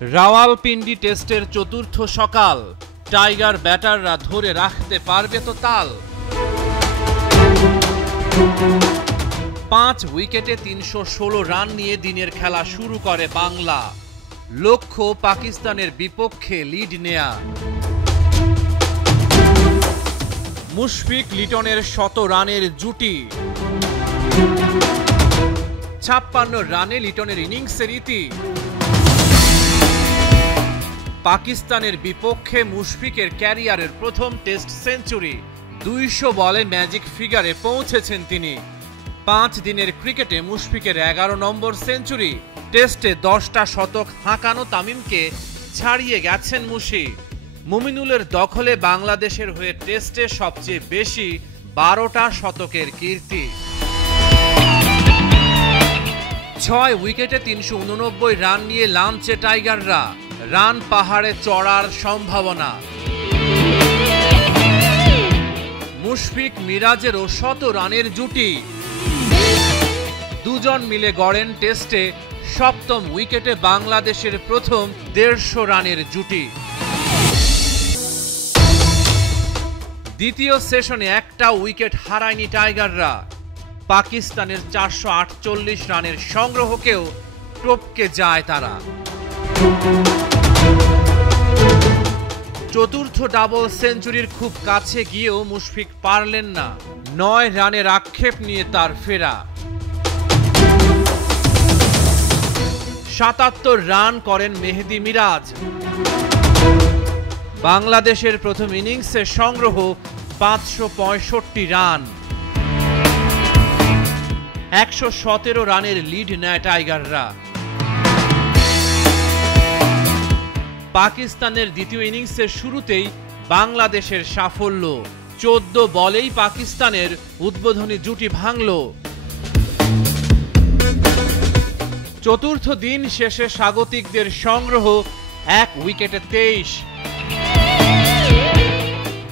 রাওয়ালপিন্ডি টেস্টের চতুর্থ সকাল, টাইগার ব্যাটাররা ধরে রাখতে পারবে তো তাল? 5 উইকেটে 316 রান নিয়ে দিনের খেলা শুরু করে বাংলা। লক্ষ্য পাকিস্তানের বিপক্ষে লিড নেয়া। মুশফিক লিটনের 100 রানের জুটি। 56 রানে লিটনের ইনিংসের ইতি। পাকিস্তানের বিপক্ষে মুশফিকের ক্যারিয়ারের প্রথম টেস্ট সেঞ্চুরি। 200 বলে ম্যাজিক ফিগারে পৌঁছেছেন তিনি। 5 দিনের ক্রিকেটে মুশফিকের 11 নম্বর সেঞ্চুরি। টেস্টে 10টা শতক হাঁকানো তামিমকে ছাড়িয়ে গেছেন মুশি। মুমিনুলের দখলে বাংলাদেশের হয়ে টেস্টে সবচেয়ে বেশি 12টা শতকের কীর্তি। 6 উইকেটে 389 রান নিয়ে লাঞ্চে টাইগাররা। রান পাহাড়ে চড়ার সম্ভাবনা। মুশফিক মিরাজেরও 100 রানের জুটি। দুজন মিলে গড়েন টেস্টে 7ম উইকেটে বাংলাদেশের প্রথম 150 রানের জুটি। দ্বিতীয় সেশনে একটা উইকেট হারায়নি টাইগাররা। পাকিস্তানের 448 রানের সংগ্রহকেও টপকে যায় তারা। চতুর্থ ডাবল সেঞ্চুরির খুব কাছে গিয়েও মুশফিক পারলেন না। 9 রানের আক্ষেপ নিয়ে তার ফেরা। 77 রান করেন মেহেদী মিরাজ। বাংলাদেশের প্রথম ইনিংসে সংগ্রহ 565 রান। 117 রানের লিড নেয় টাইগাররা। পাকিস্তানের দ্বিতীয় ইনিংসের শুরুতেই বাংলাদেশের সাফল্য। 14 বলেই পাকিস্তানের উদ্বোধনী জুটি ভাঙল। চতুর্থ দিন শেষে স্বাগতিকদের সংগ্রহ 1 উইকেটে 23।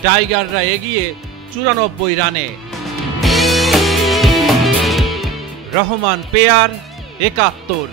টাইগাররা এগিয়ে 94 রানে। রহমান পেয়ার 71।